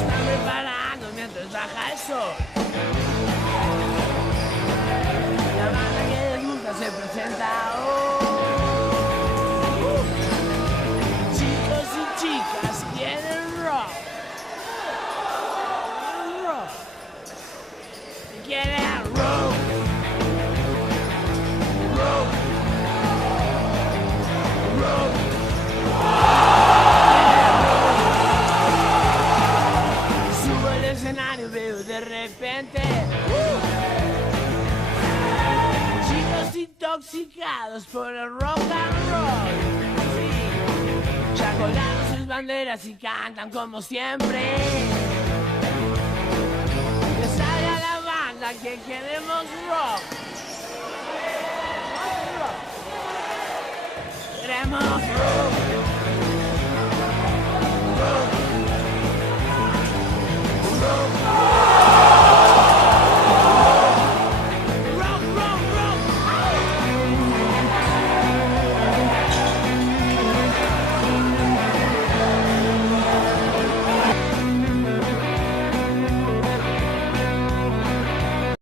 Están preparando mientras baja el sol. La banda que les gusta se presenta hoy. Chicos y chicas quieren rock. Quieren rock. Veo de repente chicos intoxicados por el rock and roll, sí, ya colgaron sus banderas y cantan como siempre. Que salga la banda que queremos rock. Queremos rock.